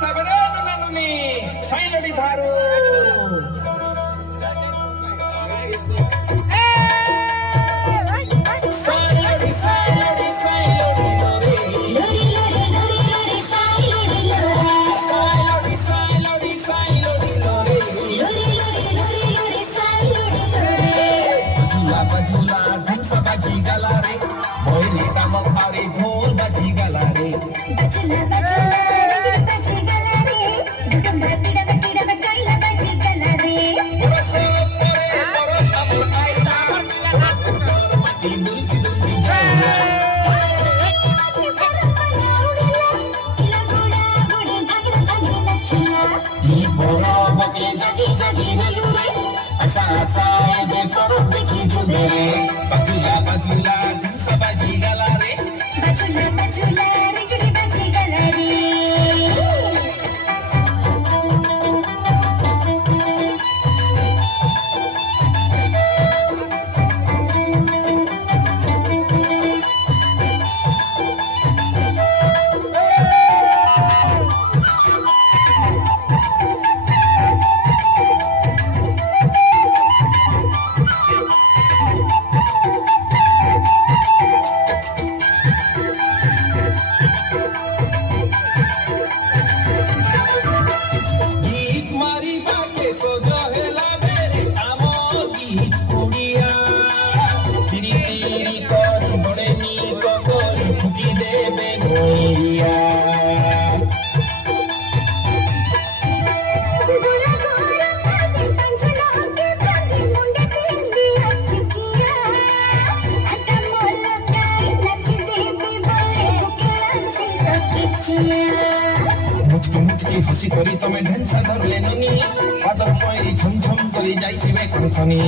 sabare nunanuni sailodi tharu sailodi sailodi sailodi lore lori lori lori lori sailodi lore sailodi sailodi sailodi lore lori lori lori lori sailodi lore jula bajula dhansa baji gala re moiri tamak pare dhol baji gala re bajula bajula bajula bajula dhansa baji gala re bajula bajula re judi baji gala re मुझकी हसी करी तमें ढंसा धर लेननी आदर पैरी झम झम करी जाइसी बे कंठनी